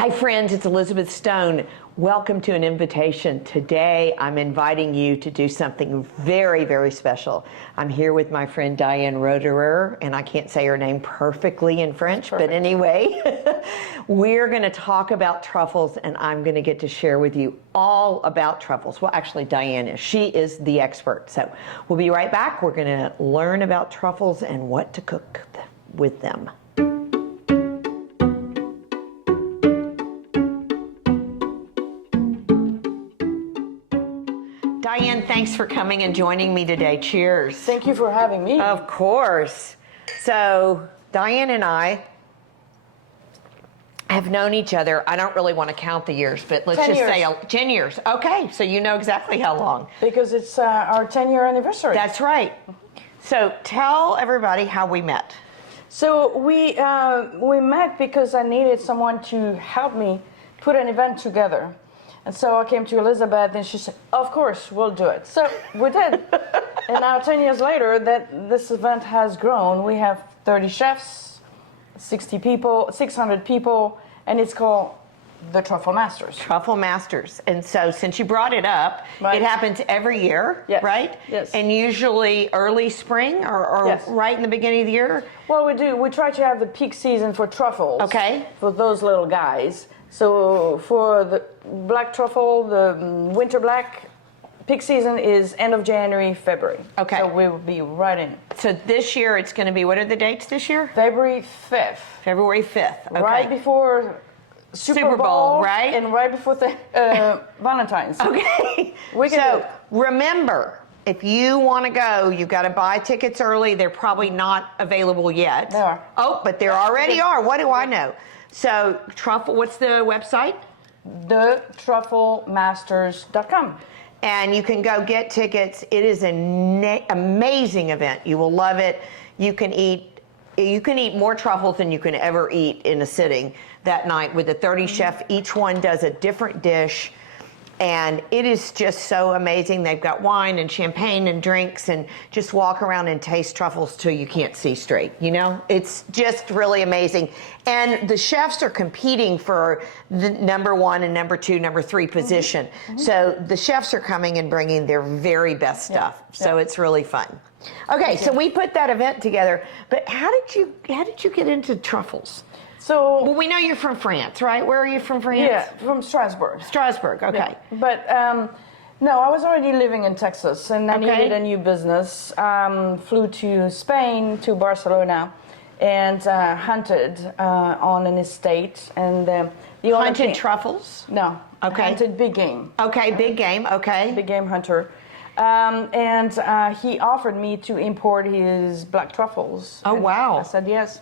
Hi friends, it's Elizabeth Stone. Welcome to an invitation. Today I'm inviting you to do something very, very special. I'm here with my friend Diane Roederer, and I can't say her name perfectly in French, but anyway, we're going to talk about truffles, and I'm going to get to share with you all about truffles. Well, actually Diane is. She is the expert. So we'll be right back. We're going to learn about truffles and what to cook with them. Diane, thanks for coming and joining me today. Cheers. Thank you for having me. Of course. So, Diane and I have known each other, I don't really want to count the years, but let's just say 10 years. Okay, so you know exactly how long. Because it's our 10-year anniversary. That's right. So, tell everybody how we met. So, we met because I needed someone to help me put an event together. And so I came to Elizabeth, and she said, of course, we'll do it. So we did. And now 10 years later, this event has grown. We have 30 chefs, 60 people, 600 people, and it's called the Truffle Masters. Truffle Masters. And so since you brought it up, it happens every year, right? Yes. And usually early spring or right in the beginning of the year? Well, we do. We try to have the peak season for truffles. Okay. For those little guys. So for the black truffle, the winter black, peak season is end of January, February. Okay. So we will be right in. So this year it's going to be, what are the dates this year? February 5th. February 5th. Okay. Right before Super Bowl, right? And right before the Valentine's. Okay. So remember, if you want to go, you've got to buy tickets early. They're probably not available yet. They are. Oh, but there already are. What do I know? So, Truffle, what's the website? TheTruffleMasters.com. And you can go get tickets. It is an amazing event. You will love it. You can eat more truffles than you can ever eat in a sitting that night with the 30 chefs. Each one does a different dish. And it is just so amazing. They've got wine and champagne and drinks, and just walk around and taste truffles till you can't see straight. You know, it's just really amazing. And the chefs are competing for the number 1 and number 2, number 3 position. Mm-hmm. So the chefs are coming and bringing their very best stuff. So it's really fun. Okay, so we put that event together. But how did you get into truffles? So, well, we know you're from France, right? Where are you from, France? Yeah, from Strasbourg. Strasbourg, okay. Yeah. But no, I was already living in Texas, and I needed a new business. Flew to Spain, to Barcelona, and hunted on an estate. And the hunted truffles? No. Okay. Hunted big game. Okay, big game. Okay. Big game hunter. And he offered me to import his black truffles. Oh, wow. I said yes.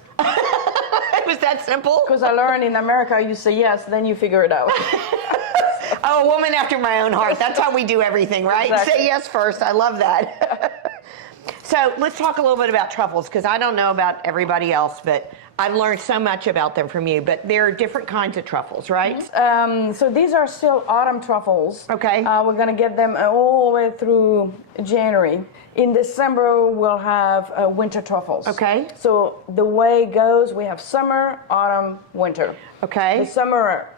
Was that simple? Because I learned in America, you say yes, then you figure it out. Oh, a woman after my own heart. That's how we do everything, right? Exactly. Say yes first. I love that. So let's talk a little bit about truffles, because I don't know about everybody else, but I've learned so much about them from you. But there are different kinds of truffles, right? So these are still autumn truffles. Okay. We're going to get them all the way through January. In December, we'll have winter truffles. Okay. So the way it goes, we have summer, autumn, winter. Okay. The summer are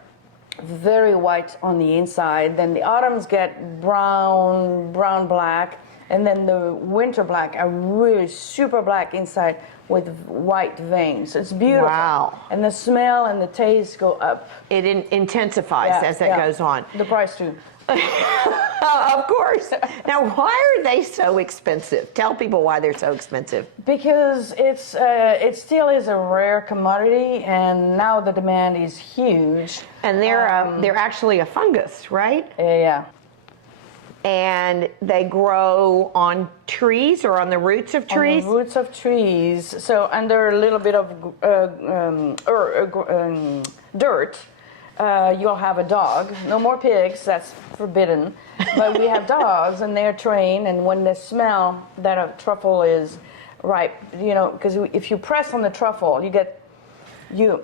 very white on the inside. Then the autumns get brown, black. And then the winter black are really super black inside with white veins. It's beautiful. Wow. And the smell and the taste go up. It intensifies as that goes on. The price too. Of course. Now, why are they so expensive? Tell people why they're so expensive. Because it still is a rare commodity, and now the demand is huge. And they're actually a fungus, right? Yeah. And they grow on trees or on the roots of trees? On the roots of trees. So under a little bit of dirt, you'll have a dog. No more pigs, that's forbidden. But we have dogs, and they're trained, and when they smell that a truffle is ripe, you know, because if you press on the truffle, can you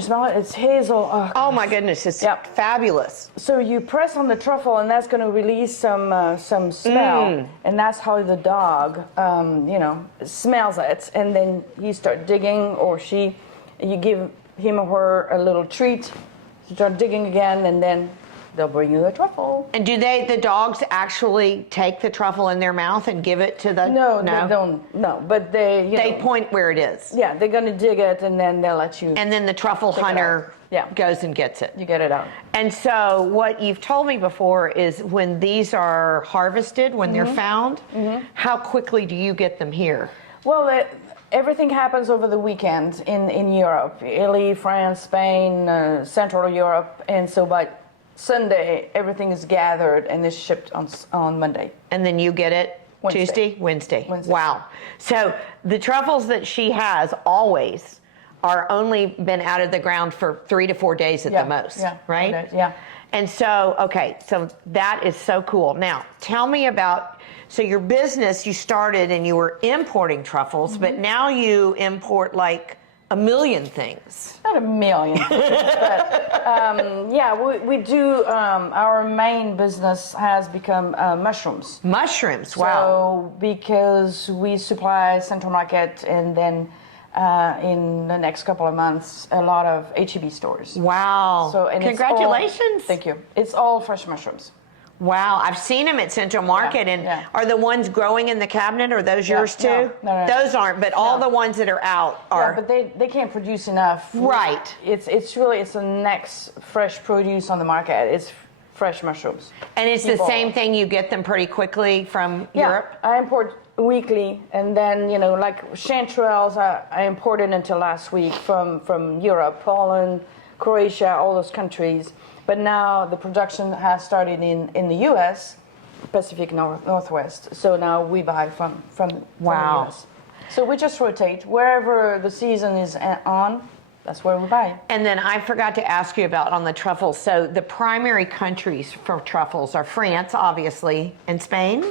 smell it? It's hazel. Oh my goodness, it's fabulous. So you press on the truffle, and that's going to release some smell, and that's how the dog, smells it. And then you start digging, or you give him or her a little treat, start digging again, and then they'll bring you a truffle. And do the dogs actually take the truffle in their mouth and give it to the? No, they don't. No, but They point where it is. Yeah, they're gonna dig it, and then they'll let you. And then the truffle hunter goes and gets it. You get it out. And so what you've told me before is when these are harvested, when they're found, how quickly do you get them here? Well, everything happens over the weekend in Europe, Italy, France, Spain, Central Europe, and so by Sunday everything is gathered and is shipped on Monday. And then you get it Wednesday. Wednesday. Wow. So the truffles that she has always are only been out of the ground for 3 to 4 days at the most, right? 4 days, yeah. And so, okay, so that is so cool. Now, tell me about, so your business, you started and you were importing truffles, but now you import like a million things. Not a million, but we do. Our main business has become mushrooms. Mushrooms, wow. So because we supply Central Market, and then in the next couple of months, a lot of HEB stores. Wow. So and congratulations. Thank you. It's all fresh mushrooms. Wow, I've seen them at Central Market, are the ones growing in the cabinet, are those yours too? No. Those aren't, but all the ones that are out are. Yeah, but they can't produce enough. Right. It's really the next fresh produce on the market. It's fresh mushrooms. And it's the same thing, you get them pretty quickly from Europe? I import weekly, and then, like chanterelles, I imported until last week from Europe, Poland, Croatia, all those countries. But now the production has started in the U.S., Pacific Northwest. So now we buy from the U.S. So we just rotate. Wherever the season is on, that's where we buy. And then I forgot to ask you about on the truffles. So the primary countries for truffles are France, obviously, and Spain?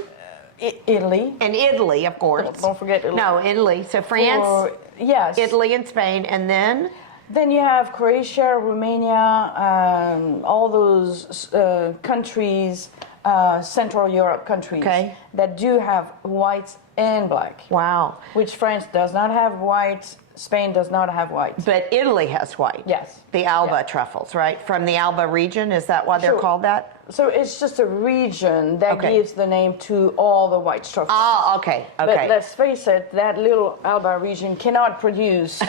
Italy. And Italy, of course. Don't forget Italy. No, Italy. So France, yes. Italy, and Spain, and then? Then you have Croatia, Romania, all those countries, Central Europe countries that do have white and black. Wow. Which France does not have white, Spain does not have white. But Italy has white. Yes. The Alba truffles, right? From the Alba region, is that why they're called that? So it's just a region that gives the name to all the white truffles. Oh, okay. But let's face it, that little Alba region cannot produce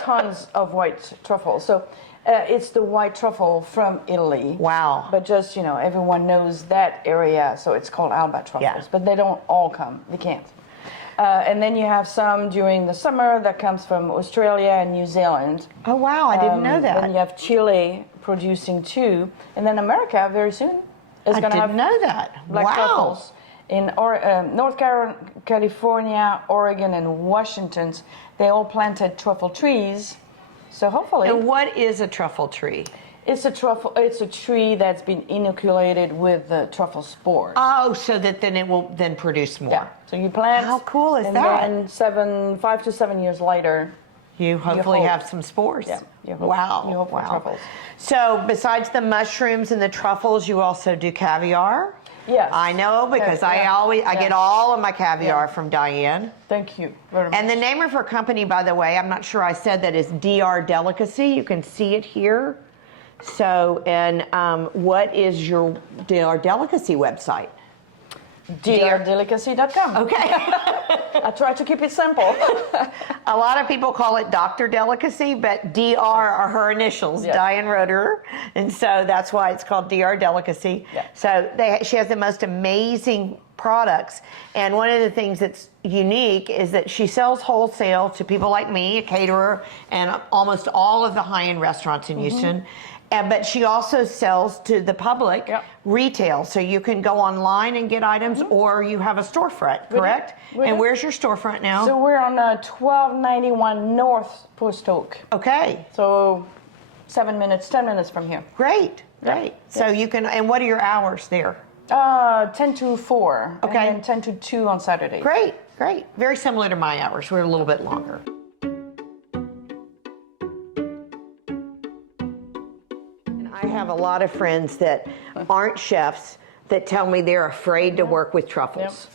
tons of white truffles. So it's the white truffle from Italy. Wow. But just, everyone knows that area, so it's called Alba truffles. Yeah. But they don't all come. They can't. And then you have some during the summer that comes from Australia and New Zealand. Oh, wow. I didn't know that. Then you have Chile producing too. And then America very soon is going to have know that. black truffles. In North California, Oregon, and Washington, they all planted truffle trees. So hopefully. And what is a truffle tree? It's a truffle. It's a tree that's been inoculated with the truffle spores. Oh, so that then it will then produce more. Yeah. So you plant. How cool is and that? And then 5 to 7 years later, you hopefully have some spores. Yeah. You hope, wow. You hope for truffles. So besides the mushrooms and the truffles, you also do caviar? Yes. I know because I get all of my caviar from Diane. Thank you very much. And the name of her company, by the way, I'm not sure I said that, is DR Delicacy. You can see it here. So, and what is your DR Delicacy website? DRDelicacy.com. Okay. I try to keep it simple. A lot of people call it Dr. Delicacy, but DR are her initials, Diane Roederer, and so that's why it's called DR Delicacy. Yeah. So she has the most amazing products, and one of the things that's unique is that she sells wholesale to people like me, a caterer, and almost all of the high-end restaurants in Houston. But she also sells to the public retail, so you can go online and get items, or you have a storefront, correct? And where's your storefront now? So we're on 1291 North Post Oak. Okay. So 10 minutes from here. Great. So you can, and what are your hours there? 10 to 4. Okay. And then 10 to 2 on Saturdays. Great. Very similar to my hours. We're a little bit longer. I have a lot of friends that aren't chefs that tell me they're afraid to work with truffles.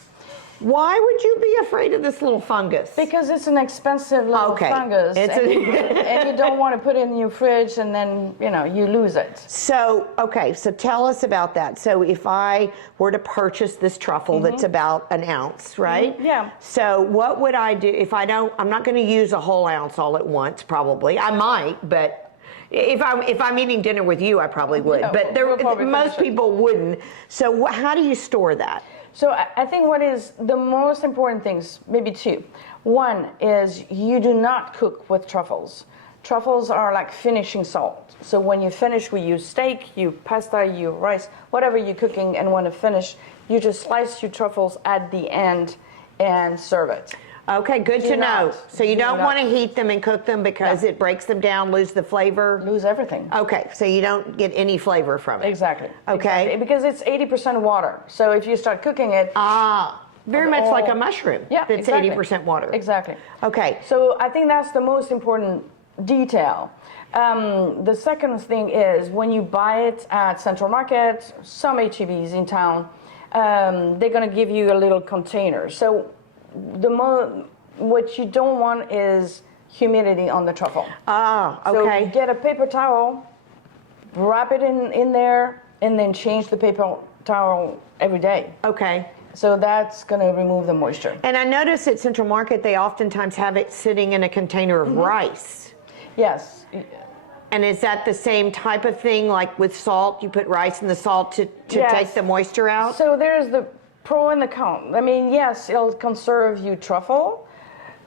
Why would you be afraid of this little fungus? Because it's an expensive little fungus, and you don't want to put it in your fridge and then, you know, you lose it. So, okay, so tell us about that. So if I were to purchase this truffle that's about an ounce, right? Yeah. So what would I do if I'm not going to use a whole ounce all at once, probably. I might, but if I'm eating dinner with you, I probably would. No, but most people wouldn't. So how do you store that? So I think what is the most important things, maybe two. One is you do not cook with truffles. Truffles are like finishing salt. So when you finish, we use steak, you pasta, you rice, whatever you're cooking and want to finish, you just slice your truffles at the end and serve it. Okay, good to know. So you don't want to heat them and cook them because it breaks them down, lose the flavor? Lose everything. Okay, so you don't get any flavor from it. Exactly. Okay. Exactly. Because it's 80% water. So if you start cooking it... very much like a mushroom. Yeah, that's exactly. 80% water. Exactly. Okay. So I think that's the most important detail. The second thing is when you buy it at Central Market, some HEBs in town, they're going to give you a little container. So what you don't want is humidity on the truffle. Okay. So get a paper towel, wrap it in there, and then change the paper towel every day. Okay. So that's going to remove the moisture. And I notice at Central Market, they oftentimes have it sitting in a container of rice. Yes. And is that the same type of thing, like with salt? You put rice in the salt to take the moisture out? So there's the pro and the con. I mean, yes, it'll conserve you truffle,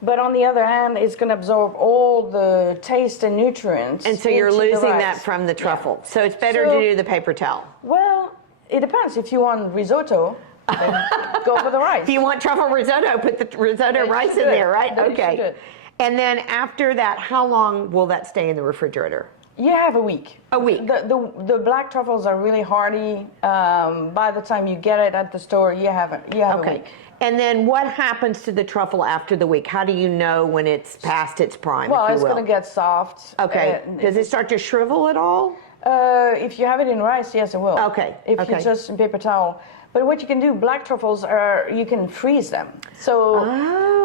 but on the other hand, it's going to absorb all the taste and nutrients. And so you're losing that from the truffle. Yeah. So it's better to do the paper towel. Well, it depends. If you want risotto, then go for the rice. If you want truffle risotto, put the risotto rice in there, right? Okay. And then after that, how long will that stay in the refrigerator? You have a week. A week. The black truffles are really hardy. By the time you get it at the store, you have a week. And then what happens to the truffle after the week? How do you know when it's past its prime? Well, it's going to get soft. Okay. Does it start to shrivel at all? If you have it in rice, yes, it will. Okay. If you just in paper towel. But what you can do, black truffles you can freeze them. So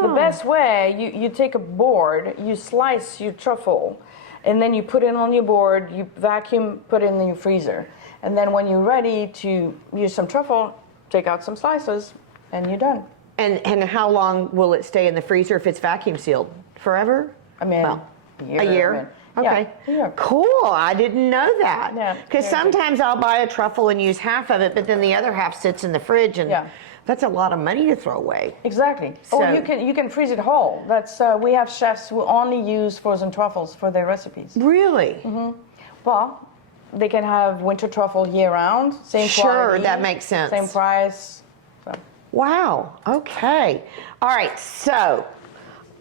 the best way, you take a board, you slice your truffle, and then you put it on your board, you vacuum, put it in your freezer. And then when you're ready to use some truffle, take out some slices, and you're done. And how long will it stay in the freezer if it's vacuum sealed? Forever? I mean, a year? Okay. Yeah. Cool. I didn't know that. Yeah. Because sometimes I'll buy a truffle and use half of it, but then the other half sits in the fridge, and that's a lot of money to throw away. Exactly. So, or you can freeze it whole. That's we have chefs who only use frozen truffles for their recipes. Really? Mm-hmm. Well, they can have winter truffle year round. Same sure, quality, that makes sense. Same price. So. Wow. Okay. All right. So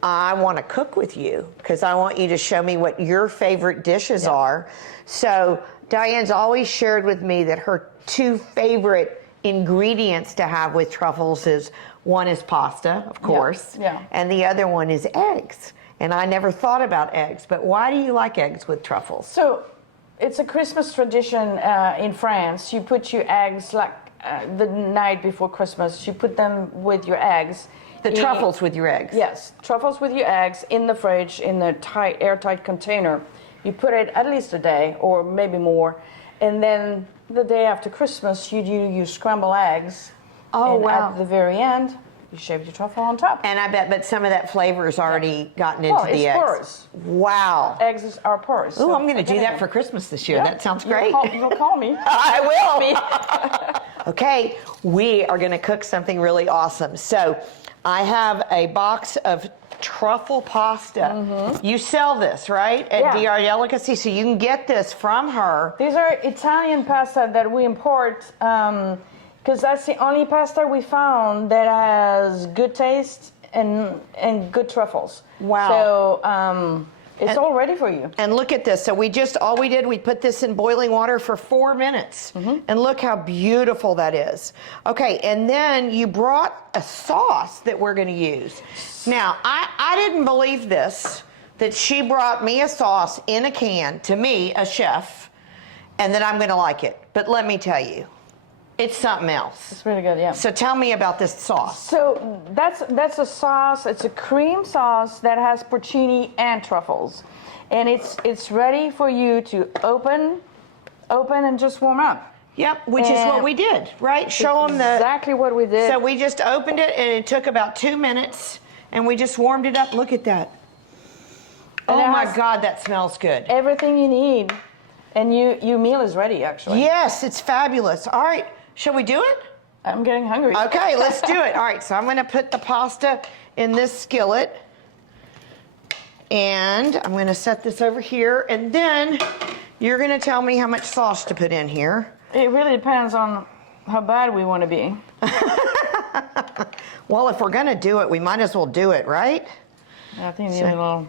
I want to cook with you because I want you to show me what your favorite dishes are. So Diane's always shared with me that her two favorite ingredients to have with truffles is one is pasta, of course, and the other one is eggs. And I never thought about eggs, but why do you like eggs with truffles? So it's a Christmas tradition in France. You put your eggs like the night before Christmas. You put them with your eggs. The truffles with your eggs? Yes, truffles with your eggs in the fridge in a airtight container. You put it at least a day or maybe more. And then the day after Christmas, you do your scrambled eggs. Oh, wow. At the very end, you shave your truffle on top. And I bet, but some of that flavor has already gotten into the eggs. Porous. Wow. Eggs are porous. Oh, so I'm going to do that for Christmas this year. That sounds great. You'll call me. I will. Okay, we are going to cook something really awesome. So I have a box of truffle pasta. Mm-hmm. You sell this, right? At DR Delicacy, so you can get this from her. These are Italian pasta that we import because that's the only pasta we found that has good taste and good truffles. Wow. So it's all ready for you. And look at this. So we put this in boiling water for 4 minutes. Mm-hmm. And look how beautiful that is. Okay, and then you brought a sauce that we're going to use. Now, I didn't believe this, that she brought me a sauce in a can, to me, a chef, and that I'm going to like it. But let me tell you, It's something else. It's really good, yeah. So tell me about this sauce. So that's a sauce. It's a cream sauce that has porcini and truffles, and it's ready for you to open and just warm up. Yep, which is what we did, right? Show them exactly what we did. So we just opened it, and it took about 2 minutes, and we just warmed it up. Look at that. And oh my God, that smells good. Everything you need, and your meal is ready, actually. Yes, it's fabulous. All right, shall we do it? I'm getting hungry. Okay, let's do it. All right, so I'm going to put the pasta in this skillet, and I'm going to set this over here, and then you're going to tell me how much sauce to put in here. It really depends on how bad we want to be. Well, if we're going to do it, we might as well do it, right? I think we need a little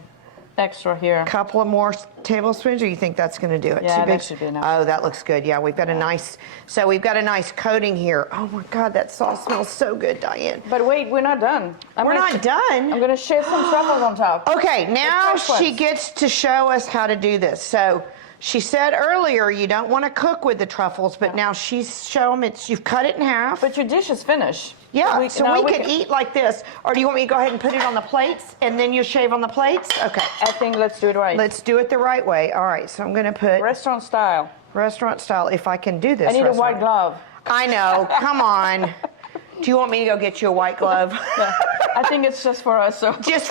extra here. A couple of more tablespoons, or you think that's going to do it? Yeah, Too big? that should be enough. Oh, that looks good. Yeah, we've got a nice, so we've got a nice coating here. Oh my God, that sauce smells so good, Diane. But wait, we're not done. We're not done. I'm going to shave some truffles on top. Okay, now fresh she ones. gets to show us how to do this. So she said earlier you don't want to cook with the truffles, but now she's showing you've cut it in half. But your dish is finished. Yeah, so we could eat like this. Or do you want me to go ahead and put it on the plates and then you shave on the plates? Okay. I think let's do it right. Let's do it the right way. All right, so I'm going to put Restaurant style. restaurant style, if I can do this. I need a white restaurant. glove. I know, come on. Do you want me to go get you a white glove? Yeah. I think it's just for us. So. just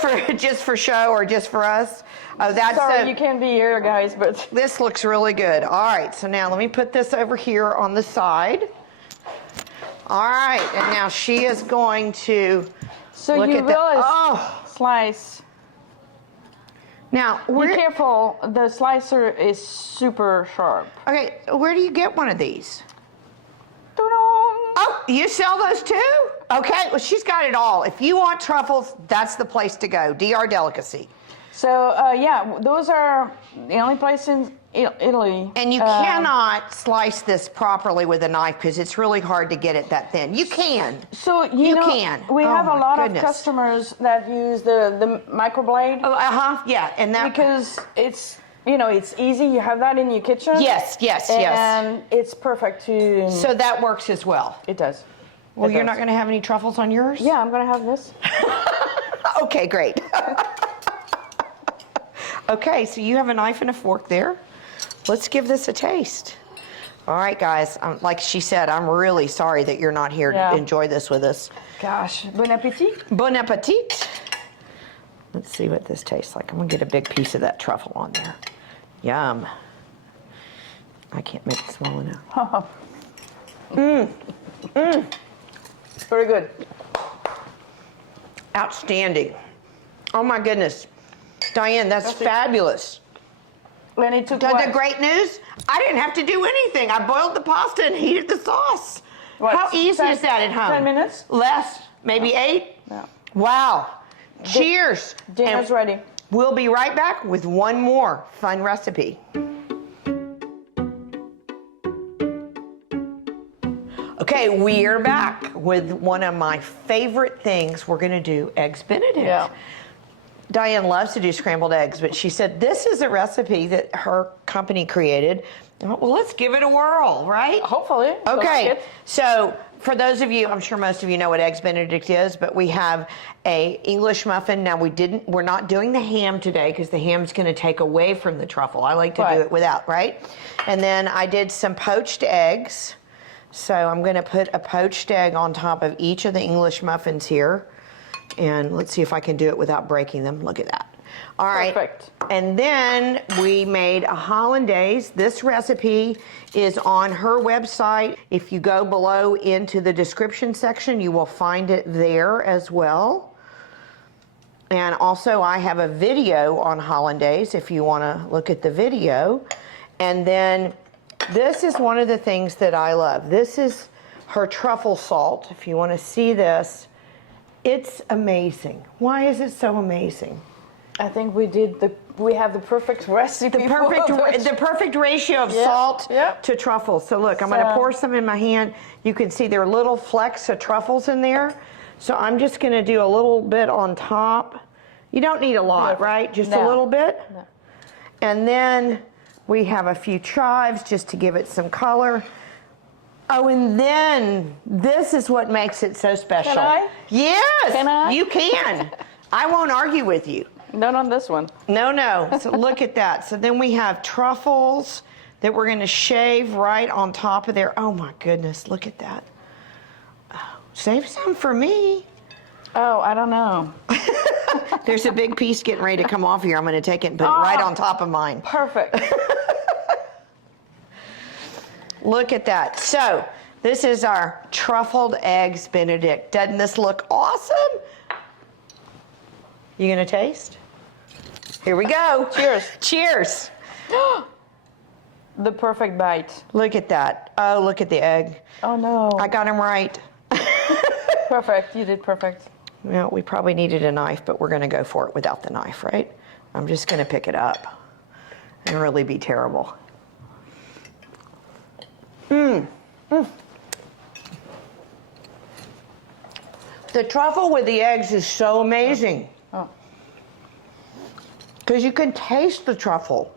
for show or just for us? Oh, that's Sorry, you can't be here, guys, but This looks really good. All right, so now let me put this over here on the side. All right, and now she is going to look you at will slice. Now, Be careful, the slicer is super sharp. Okay, where do you get one of these? Ta-da! Oh, you sell those too? Okay, well, she's got it all. If you want truffles, that's the place to go, DR Delicacy. So, yeah, those are the only place in Italy. And you cannot slice this properly with a knife because it's really hard to get it that thin. You can. So, you know, can. We Oh, have a my lot goodness. of customers that use the microblade. Oh, yeah, and that... Because it's, you know, it's easy. You have that in your kitchen. Yes. And it's perfect to... So that works as well. It does. Well, you're not going to have any truffles on yours? Yeah, I'm going to have this. Okay, great. Okay, so you have a knife and a fork there. Let's give this a taste. All right, guys. Like she said, I'm really sorry that you're not here to enjoy this with us. Gosh, bon appetit. Bon appetit. Let's see what this tastes like. I'm going to get a big piece of that truffle on there. Yum. I can't make it small enough. Very good. Outstanding. Oh, my goodness. Diane, that's fabulous. And it took The great news, I didn't have to do anything. I boiled the pasta and heated the sauce. How easy is that at home? 10 minutes? Less, maybe 8? Yeah. Wow. Cheers. Dinner's ready. We'll be right back with one more fun recipe. Okay, we are back with one of my favorite things. We're going to do eggs Benedict. Yeah. Diane loves to do scrambled eggs, but she said this is a recipe that her company created. Well, let's give it a whirl, right? Hopefully. Okay, so for those of you, I'm sure most of you know what eggs Benedict is, but we have a English muffin. Now we're not doing the ham today because the ham's going to take away from the truffle. I like to do it without, right? And then I did some poached eggs. So I'm going to put a poached egg on top of each of the English muffins here. And let's see if I can do it without breaking them. Look at that. All right. Perfect. And then we made a hollandaise. This recipe is on her website. If you go below into the description section, you will find it there as well. And also I have a video on hollandaise if you want to look at the video. And then this is one of the things that I love. This is her truffle salt. If you want to see this, it's amazing. Why is it so amazing? I think we have the perfect recipe. The perfect ratio of salt to truffles. So look, I'm going to pour some in my hand. You can see there are little flecks of truffles in there. So I'm just going to do a little bit on top. You don't need a lot, right? Just a little bit. No. And then we have a few chives just to give it some color. Oh, and then this is what makes it so special. Can I? Yes, Can I? you can. I won't argue with you. Not on this one. No, no. So look at that. So then we have truffles that we're going to shave right on top of there. Oh my goodness, look at that. Oh, save some for me. Oh, I don't know. There's a big piece getting ready to come off here. I'm going to take it and put it right on top of mine. Perfect. Look at that. So this is our truffled eggs Benedict. Doesn't this look awesome? You going to taste? Here we go. Cheers. Cheers. The perfect bite. Look at that. Oh, look at the egg. Oh no. I got him right. Perfect. You did perfect. Well, we probably needed a knife, but we're going to go for it without the knife, right? I'm just going to pick it up and really be terrible. The truffle with the eggs is so amazing. Oh. Because you can taste the truffle.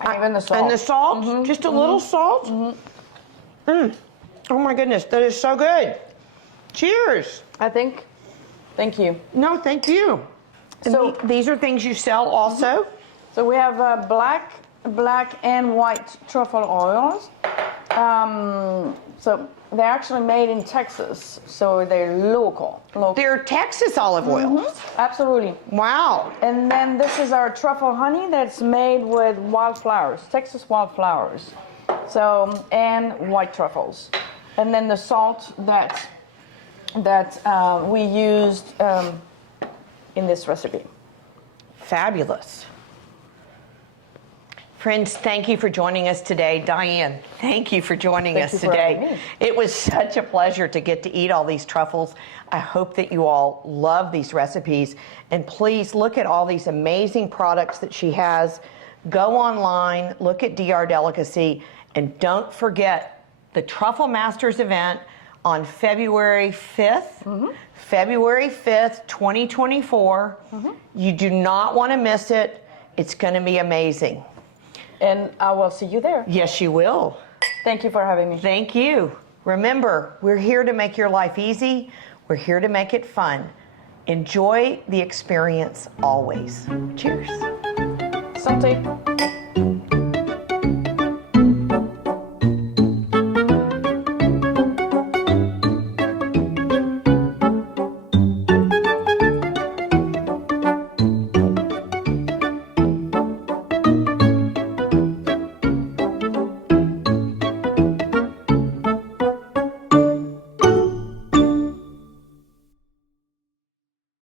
And even the salt. And the salt, just a little salt. Oh my goodness, that is so good. Cheers. Thank you. No, thank you. And So- these are things you sell also? So we have black and white truffle oils. So they're actually made in Texas, so they're local. They're Texas olive oils. Absolutely. Wow. And then this is our truffle honey that's made with wildflowers, Texas wildflowers. So, and white truffles. And then the salt that we used in this recipe. Fabulous. Friends, thank you for joining us today. Diane, thank you for joining us Thank you for having today. me. It was such a pleasure to get to eat all these truffles. I hope that you all love these recipes. And please look at all these amazing products that she has. Go online, look at DR Delicacy, and don't forget the Truffle Masters event on February 5th. February 5th, 2024. You do not want to miss it. It's going to be amazing. And I will see you there. Yes, you will. Thank you for having me. Thank you. Remember, we're here to make your life easy. We're here to make it fun. Enjoy the experience always. Cheers. Santé.